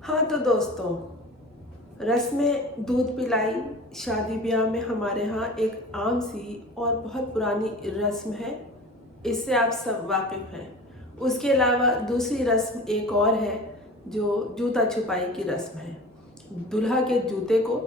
हाँ तो दोस्तों, रस्में दूध पिलाई शादी ब्याह में हमारे यहाँ एक आम सी और बहुत पुरानी रस्म है। इससे आप सब वाकिफ़ हैं। उसके अलावा दूसरी रस्म एक और है जो जूता छुपाई की रस्म है। दूल्हा के जूते को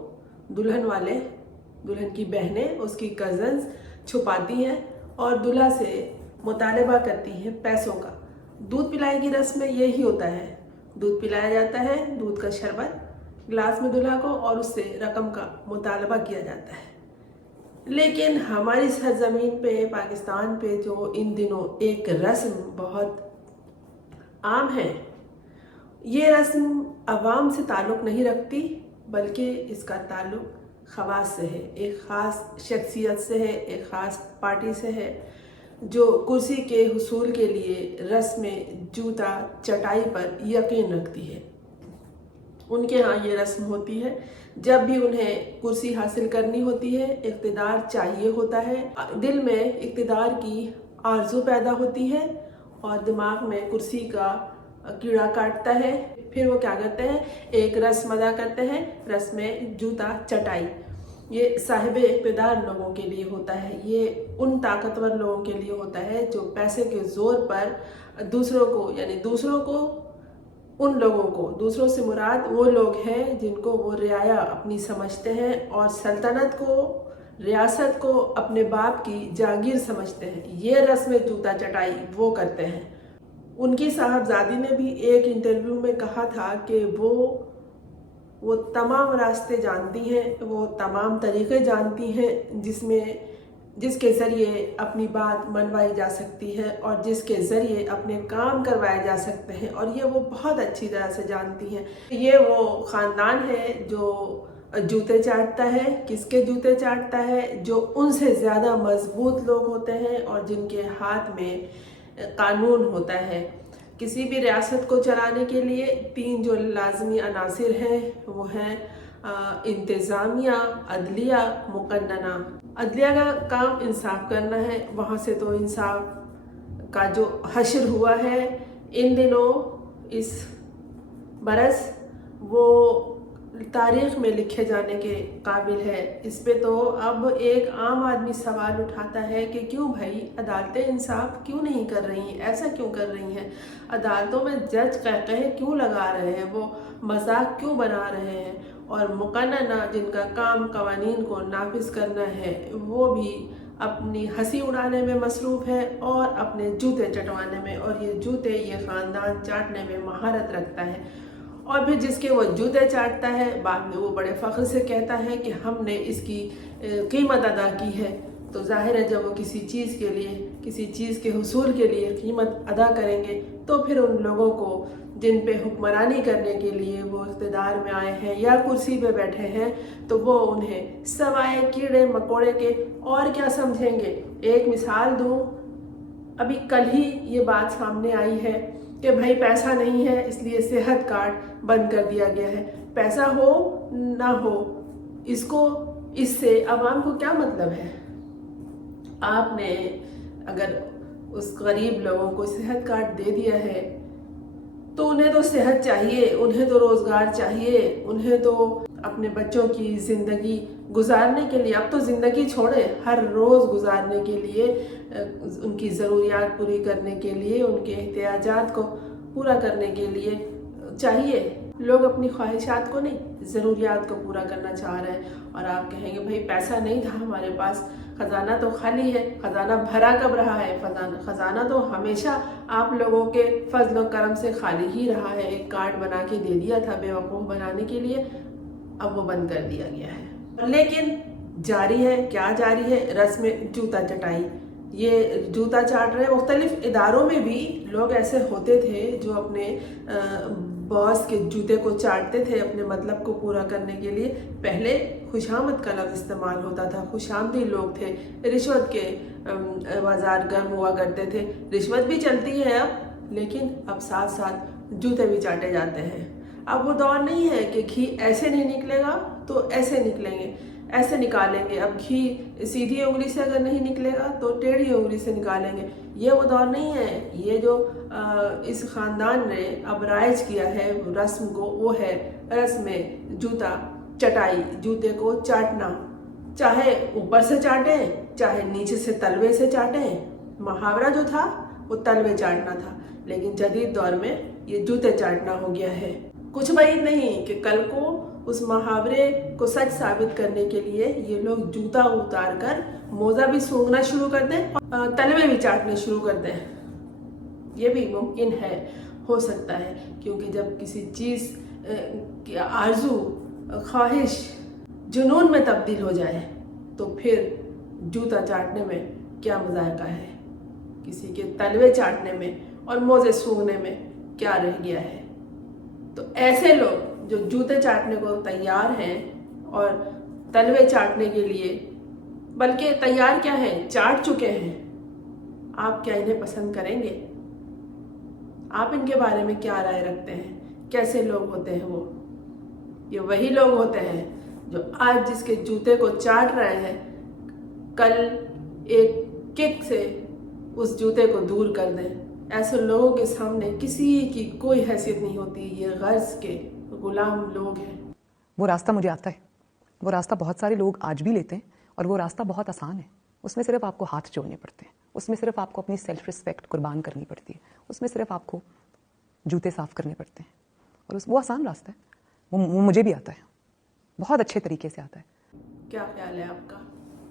दुल्हन की बहनें, उसकी कज़न्स छुपाती हैं और दूल्हा से मुतालबा करती हैं पैसों का। दूध पिलाई की रस्म में यही होता है। दूध पिलाया जाता है, दूध का शरबत गिलास में दूल्हा को, और उससे रकम का मुतालबा किया जाता है। लेकिन हमारी सरजमीन पे, पाकिस्तान पे, जो इन दिनों एक रस्म बहुत आम है, ये रस्म अवाम से ताल्लुक़ नहीं रखती, बल्कि इसका ताल्लुक़ ख़वास से है, एक ख़ास शख्सियत से है, एक ख़ास पार्टी से है, जो कुर्सी के हुसूल के लिए रस्म जूता चटाई पर यकीन रखती है। उनके यहाँ ये रस्म होती है जब भी उन्हें कुर्सी हासिल करनी होती है, इक़्तिदार चाहिए होता है, दिल में इक़्तिदार की आरज़ू पैदा होती है और दिमाग में कुर्सी का कीड़ा काटता है। फिर वो क्या करते हैं, एक रस्म अदा करते हैं, रस्म जूता चटाई। ये साहिब इक़्तिदार लोगों के लिए होता है, ये उन ताकतवर लोगों के लिए होता है जो पैसे के ज़ोर पर दूसरों को, दूसरों से मुराद वो लोग हैं जिनको वो रियाया अपनी समझते हैं और सल्तनत को, रियासत को अपने बाप की जागीर समझते हैं। ये रस्म जूता चटाई वो करते हैं। उनकी साहबजादी ने भी एक इंटरव्यू में कहा था कि वो तमाम रास्ते जानती हैं, वो तमाम तरीक़े जानती हैं जिसके ज़रिए अपनी बात मनवाई जा सकती है और जिसके ज़रिए अपने काम करवाए जा सकते हैं, और ये वो बहुत अच्छी तरह से जानती हैं। ये वो ख़ानदान है जो जूते चाटता है। किसके जूते चाटता है? जो उनसे ज़्यादा मजबूत लोग होते हैं और जिनके हाथ में कानून होता है। किसी भी रियासत को चलाने के लिए 3 जो लाजमी अनासिर हैं वो हैं इंतज़ामिया, अदलिया, मुक़न्नना। अदलिया का काम इंसाफ करना है, वहाँ से तो इंसाफ का जो हश्र हुआ है इन दिनों, इस बरस, वो तारीख़ में लिखे जाने के काबिल है। इस पे तो अब एक आम आदमी सवाल उठाता है कि क्यों भाई अदालतें इंसाफ क्यों नहीं कर रही हैं, ऐसा क्यों कर रही हैं? अदालतों में जज कहकहे क्यों लगा रहे हैं, वो मजाक क्यों बना रहे हैं? और मुक़न्नना जिनका काम कवानीन को नाफिज करना है, वो भी अपनी हंसी उड़ाने में मसरूफ़ है और अपने जूते चटवाने में, और ये जूते, ये ख़ानदान चाटने में महारत रखता है। और फिर जिसके वो जूते चाटता है, बाद में वो बड़े फ़ख्र से कहता है कि हमने इसकी कीमत अदा की है। तो ज़ाहिर है जब वो किसी चीज़ के लिए, किसी चीज़ के हुसूल के लिए कीमत अदा करेंगे, तो फिर उन लोगों को जिन पे हुक्मरानी करने के लिए वो इक़्तिदार में आए हैं या कुर्सी पे बैठे हैं, तो वो उन्हें सवाए कीड़े मकोड़े के और क्या समझेंगे। एक मिसाल दूँ, अभी कल ही ये बात सामने आई है कि भाई पैसा नहीं है इसलिए सेहत कार्ड बंद कर दिया गया है। पैसा हो ना हो, इससे आवाम को क्या मतलब है? आपने अगर उस गरीब लोगों को सेहत कार्ड दे दिया है तो उन्हें तो सेहत चाहिए, उन्हें तो रोज़गार चाहिए, उन्हें तो अपने बच्चों की ज़िंदगी गुजारने के लिए, अब तो ज़िंदगी छोड़े, हर रोज़ गुजारने के लिए, उनकी ज़रूरियात पूरी करने के लिए, उनके एहतियाजात को पूरा करने के लिए चाहिए। लोग अपनी ख्वाहिशात को नहीं, ज़रूरियात को पूरा करना चाह रहे हैं। और आप कहेंगे भाई पैसा नहीं था हमारे पास, ख़जाना तो खाली है। ख़जाना भरा कब रहा है? ख़जाना तो हमेशा आप लोगों के फजल व करम से खाली ही रहा है। एक कार्ड बना के दे दिया था बेवकूफ़ बनाने के लिए, अब वो बंद कर दिया गया है। लेकिन जारी है, क्या जारी है? रस्म जूता चटाई। ये जूता चाट रहे मुख्तलिफ इदारों में भी लोग ऐसे होते थे जो अपने बॉस के जूते को चाटते थे अपने मतलब को पूरा करने के लिए। पहले खुशामद का लफ्ज़ इस्तेमाल होता था, खुशामदी लोग थे, रिश्वत के बाज़ार गर्म हुआ करते थे। रिश्वत भी चलती है अब, लेकिन अब साथ साथ जूते भी चाटे जाते हैं। अब वो दौर नहीं है कि घी ऐसे नहीं निकलेगा तो ऐसे निकलेंगे, ऐसे निकालेंगे। अब घी सीधी उंगली से अगर नहीं निकलेगा तो टेढ़ी उंगली से निकालेंगे। ये वो दौर नहीं है। ये जो इस खानदान ने अब राइज किया है रस्म को, वो है रस्म जूता चटाई, जूते को चाटना। चाहे ऊपर से चाटें, चाहे नीचे से तलवे से चाटें। मुहावरा जो था वो तलवे चाटना था, लेकिन जदीद दौर में ये जूते चाटना हो गया है। कुछ बाद नहीं कि कल को उस मुहावरे को सच साबित करने के लिए ये लोग जूता उतार कर मोजा भी सूंघना शुरू कर दें और तलवे भी चाटने शुरू कर दें। ये भी मुमकिन है, हो सकता है, क्योंकि जब किसी चीज़ की आरजू, ख्वाहिश जुनून में तब्दील हो जाए तो फिर जूता चाटने में क्या मजायका है, किसी के तलवे चाटने में और मोजे सूंघने में क्या रह गया है। तो ऐसे लोग जो जूते चाटने को तैयार हैं और तलवे चाटने के लिए, बल्कि तैयार क्या है, चाट चुके हैं, आप क्या इन्हें पसंद करेंगे? आप इनके बारे में क्या राय रखते हैं? कैसे लोग होते हैं वो? ये वही लोग होते हैं जो आज जिसके जूते को चाट रहे हैं, कल एक किक से उस जूते को दूर कर दें। ऐसे लोगों के सामने किसी की कोई हैसियत नहीं होती। ये गर्ज के गुलाम लोग हैं। वो रास्ता मुझे आता है, वो रास्ता बहुत सारे लोग आज भी लेते हैं, और वो रास्ता बहुत आसान है। उसमें सिर्फ आपको हाथ जोड़ने पड़ते हैं, उसमें सिर्फ आपको अपनी सेल्फ रिस्पेक्ट कुर्बान करनी पड़ती है, उसमें सिर्फ आपको जूते साफ करने पड़ते हैं, और वो आसान रास्ता है। वो मुझे भी आता है, बहुत अच्छे तरीके से आता है। क्या ख्याल है आपका?